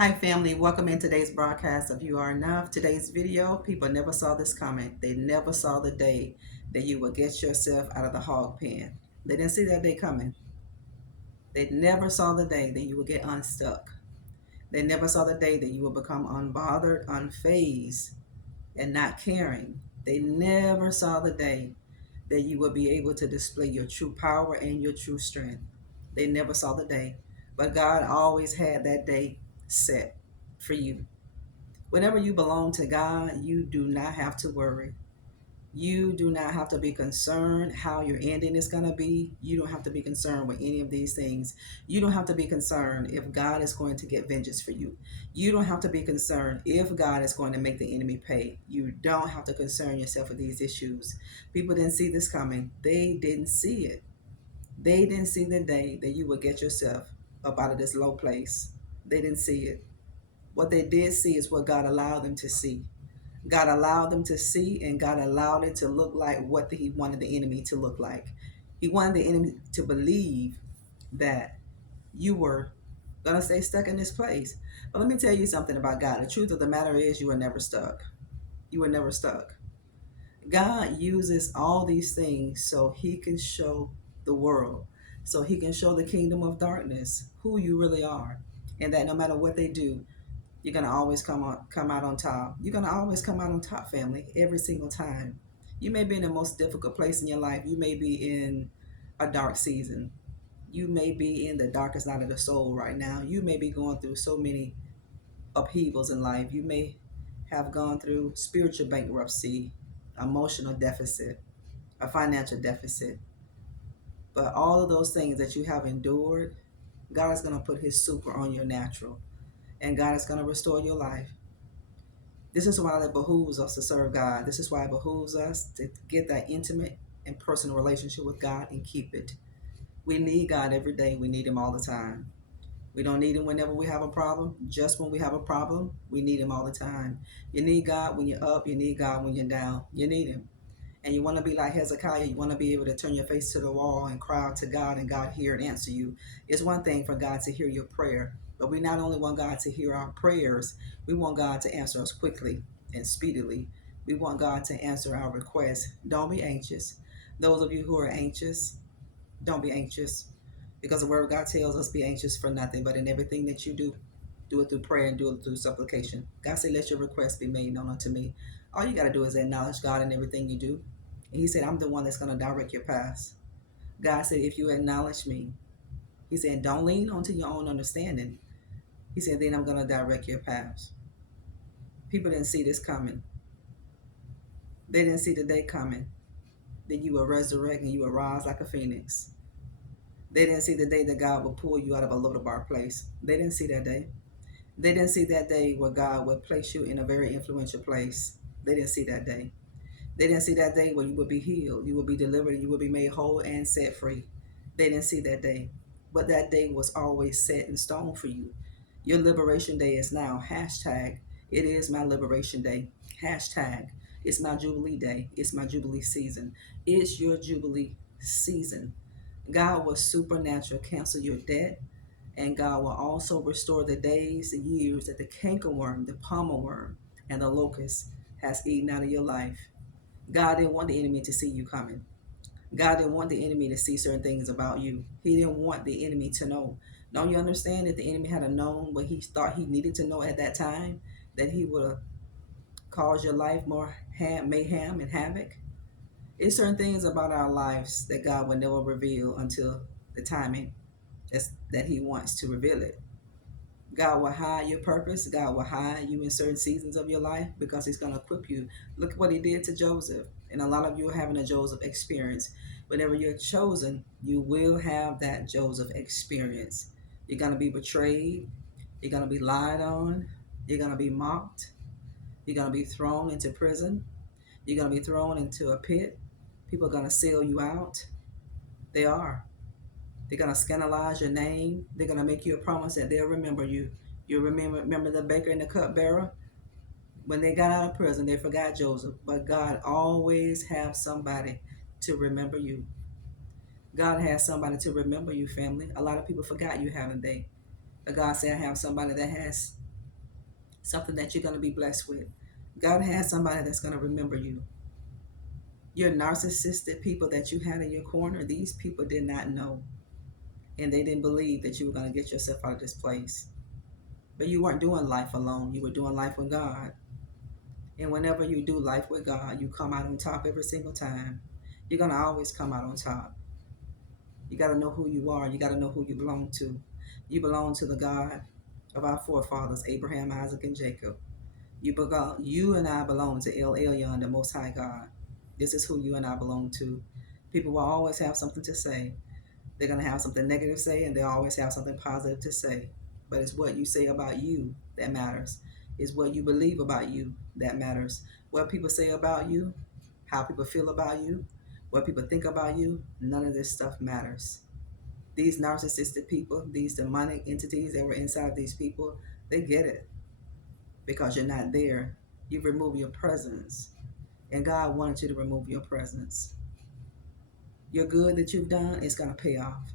Hi family, welcome in today's broadcast of You Are Enough. Today's video, people never saw this coming. They never saw the day that you would get yourself out of the hog pen. They didn't see that day coming. They never saw the day that you would get unstuck. They never saw the day that you would become unbothered, unfazed, and not caring. They never saw the day that you would be able to display your true power and your true strength. They never saw the day. But God always had that day set for you. Whenever you belong to God, you do not have to worry. You do not have to be concerned how your ending is going to be. You don't have to be concerned with any of these things. You don't have to be concerned if God is going to get vengeance for you. You don't have to be concerned if God is going to make the enemy pay. You don't have to concern yourself with these issues. People didn't see this coming. They didn't see it. They didn't see the day that you would get yourself up out of this low place. They didn't see it. What they did see is what God allowed them to see. God allowed them to see, and God allowed it to look like what He wanted the enemy to look like. He wanted the enemy to believe that you were going to stay stuck in this place. But let me tell you something about God. The truth of the matter is, you were never stuck. You were never stuck. God uses all these things so He can show the world, so He can show the kingdom of darkness who you really are, and that no matter what they do, you're gonna always come out on top. You're gonna always come out on top, family, every single time. You may be in the most difficult place in your life. You may be in a dark season. You may be in the darkest night of the soul right now. You may be going through so many upheavals in life. You may have gone through spiritual bankruptcy, emotional deficit, a financial deficit. But all of those things that you have endured, God is going to put His super on your natural, and God is going to restore your life. This is why it behooves us to serve God. This is why it behooves us to get that intimate and personal relationship with God and keep it. We need God every day. We need Him all the time. We don't need Him whenever we have a problem. Just when we have a problem, we need Him all the time. You need God when you're up. You need God when you're down. You need Him. And you want to be like Hezekiah. You want to be able to turn your face to the wall and cry out to God, and God hear and answer you. It's one thing for God to hear your prayer, but we not only want God to hear our prayers, we want God to answer us quickly and speedily. We want God to answer our requests. Don't be anxious. Those of you who are anxious, don't be anxious, because the word of God tells us, be anxious for nothing, but in everything that you do, do it through prayer and do it through supplication. God said, let your requests be made known unto me. All you got to do is acknowledge God in everything you do. And He said, I'm the one that's going to direct your paths. God said, if you acknowledge me, He said, don't lean onto your own understanding. He said, then I'm going to direct your paths. People didn't see this coming. They didn't see the day coming. Then you will resurrect and you will rise like a phoenix. They didn't see the day that God will pull you out of a low bar place. They didn't see that day. They didn't see that day where God would place you in a very influential place. They didn't see that day. They didn't see that day where you would be healed, you would be delivered, and you would be made whole and set free. They didn't see that day. But that day was always set in stone for you. Your liberation day is now. Hashtag, it is my liberation day. Hashtag, it's my Jubilee day. It's my Jubilee season. It's your Jubilee season. God will supernatural cancel your debt, and God will also restore the days and years that the cankerworm, the palmer worm, and the locust has eaten out of your life. God didn't want the enemy to see you coming. God didn't want the enemy to see certain things about you. He didn't want the enemy to know. Don't you understand that the enemy had known what he thought he needed to know at that time? That he would have caused your life more mayhem and havoc? It's certain things about our lives that God will never reveal until the timing that He wants to reveal it. God will hide your purpose. God will hide you in certain seasons of your life because He's going to equip you. Look at what He did to Joseph. And a lot of you are having a Joseph experience. Whenever you're chosen, you will have that Joseph experience. You're going to be betrayed. You're going to be lied on. You're going to be mocked. You're going to be thrown into prison. You're going to be thrown into a pit. People are going to sell you out. They are. They're going to scandalize your name. They're going to make you a promise that they'll remember you. You remember the baker and the cupbearer? When they got out of prison, they forgot Joseph. But God always has somebody to remember you. God has somebody to remember you, family. A lot of people forgot you, haven't they? But God said, I have somebody that has something that you're going to be blessed with. God has somebody that's going to remember you. Your narcissistic people that you had in your corner, these people did not know, and they didn't believe that you were going to get yourself out of this place. But you weren't doing life alone. You were doing life with God. And whenever you do life with God, you come out on top every single time. You're going to always come out on top. You got to know who you are. You got to know who you belong to. You belong to the God of our forefathers, Abraham, Isaac, and Jacob. You and I belong to El Elyon, the Most High God. This is who you and I belong to. People will always have something to say. They're going to have something negative to say, and they'll always have something positive to say. But it's what you say about you that matters. It's what you believe about you that matters. What people say about you, how people feel about you, what people think about you, none of this stuff matters. These narcissistic people, these demonic entities that were inside of these people, they get it because you're not there. You remove your presence, and God wanted you to remove your presence. Your good that you've done is going to pay off.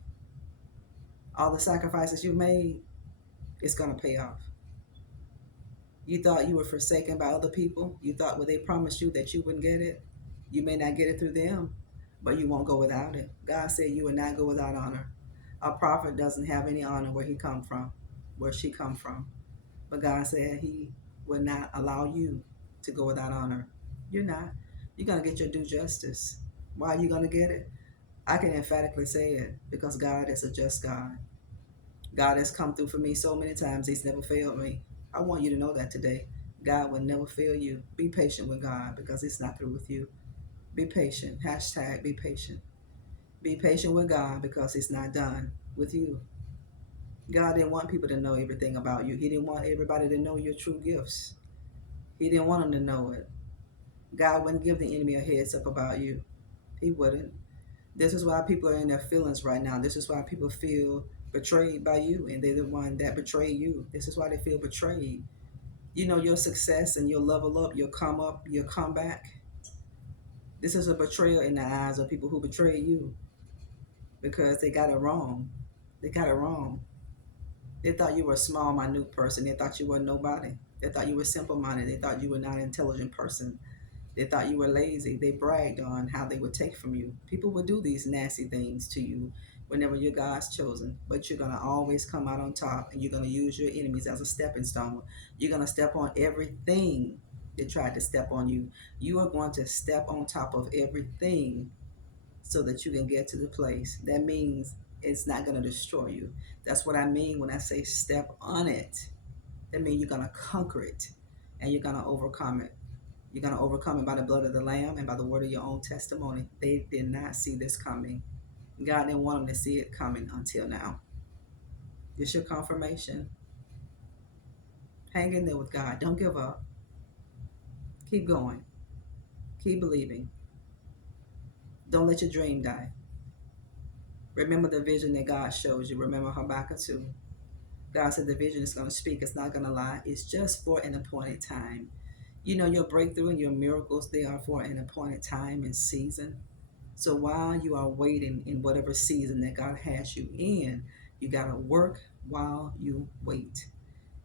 All the sacrifices you've made, it's going to pay off. You thought you were forsaken by other people. You thought when they promised you that you wouldn't get it, you may not get it through them, but you won't go without it. God said you would not go without honor. A prophet doesn't have any honor where he come from, where she come from. But God said he would not allow you to go without honor. You're not. You're going to get your due justice. Why are you going to get it? I can emphatically say it because God is a just God. God has come through for me so many times. He's never failed me. I want you to know that today. God will never fail you. Be patient with God because it's not through with you. Be patient. Hashtag be patient. Be patient with God because it's not done with you. God didn't want people to know everything about you. He didn't want everybody to know your true gifts. He didn't want them to know it. God wouldn't give the enemy a heads up about you. He wouldn't. This is why people are in their feelings right now. This is why people feel betrayed by you, and they're the one that betrayed you. This is why they feel betrayed. You know, your success and your level up, your comeback. This is a betrayal in the eyes of people who betray you because they got it wrong. They got it wrong. They thought you were a small, minute person. They thought you were nobody. They thought you were simple-minded. They thought you were not an intelligent person. They thought you were lazy. They bragged on how they would take from you. People would do these nasty things to you whenever you're God's chosen. But you're going to always come out on top, and you're going to use your enemies as a stepping stone. You're going to step on everything that tried to step on you. You are going to step on top of everything so that you can get to the place. That means it's not going to destroy you. That's what I mean when I say step on it. That means you're going to conquer it, and you're going to overcome it. You're going to overcome it by the blood of the Lamb and by the word of your own testimony. They did not see this coming. God didn't want them to see it coming until now. It's your confirmation. Hang in there with God. Don't give up. Keep going. Keep believing. Don't let your dream die. Remember the vision that God shows you. Remember Habakkuk 2. God said the vision is going to speak. It's not going to lie. It's just for an appointed time. You know, your breakthrough and your miracles, they are for an appointed time and season. So while you are waiting in whatever season that God has you in, you got to work while you wait.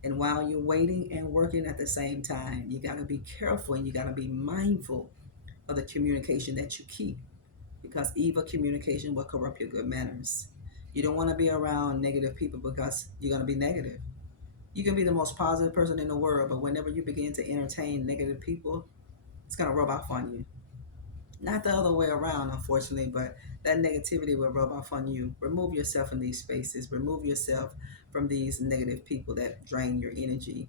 And while you're waiting and working at the same time, you got to be careful and you got to be mindful of the communication that you keep, because evil communication will corrupt your good manners. You don't want to be around negative people because you're going to be negative. You can be the most positive person in the world, but whenever you begin to entertain negative people, it's going to rub off on you. Not the other way around, unfortunately, but that negativity will rub off on you. Remove yourself in these spaces. Remove yourself from these negative people that drain your energy,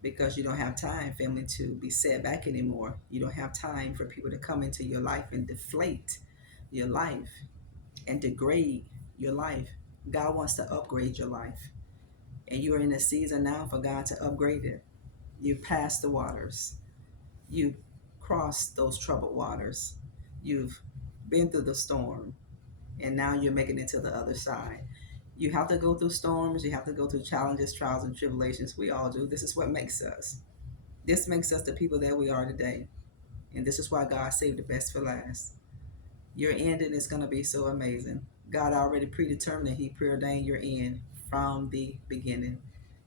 because you don't have time, family, to be set back anymore. You don't have time for people to come into your life and deflate your life and degrade your life. God wants to upgrade your life. And you are in a season now for God to upgrade it. You've passed the waters. You've crossed those troubled waters. You've been through the storm. And now you're making it to the other side. You have to go through storms. You have to go through challenges, trials, and tribulations. We all do. This is what makes us. This makes us the people that we are today. And this is why God saved the best for last. Your ending is going to be so amazing. God already predetermined. He preordained your end from the beginning.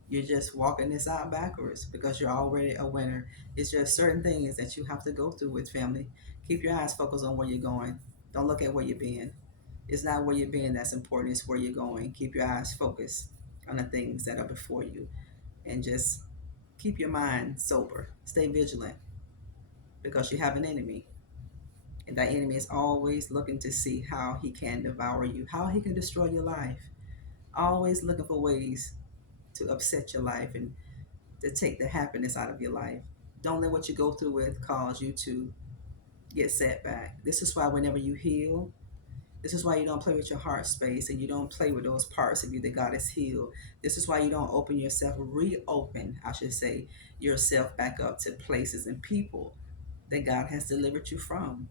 You're just walking this out backwards because you're already a winner. It's just certain things that you have to go through with family. Keep your eyes focused on where you're going. Don't look at where you're being. It's not where you're being that's important, it's where you're going. Keep your eyes focused on the things that are before you, and just keep your mind sober. Stay vigilant because you have an enemy. And that enemy is always looking to see how he can devour you, how he can destroy your life. Always looking for ways to upset your life and to take the happiness out of your life. Don't let what you go through with cause you to get set back. This is why whenever you heal, this is why you don't play with your heart space and you don't play with those parts of you that God has healed. This is why you don't open yourself, reopen, I should say, yourself back up to places and people that God has delivered you from,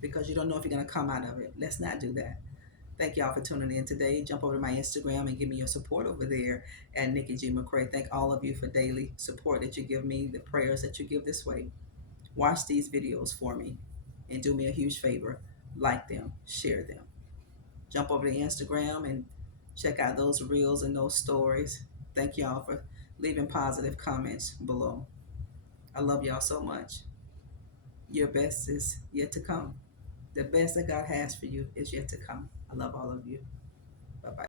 because you don't know if you're going to come out of it. Let's not do that. Thank y'all for tuning in today. Jump over to my Instagram and give me your support over there at Nikki G. McCray. Thank all of you for daily support that you give me, the prayers that you give this way. Watch these videos for me and do me a huge favor. Like them, share them. Jump over to Instagram and check out those reels and those stories. Thank y'all for leaving positive comments below. I love y'all so much. Your best is yet to come. The best that God has for you is yet to come. I love all of you.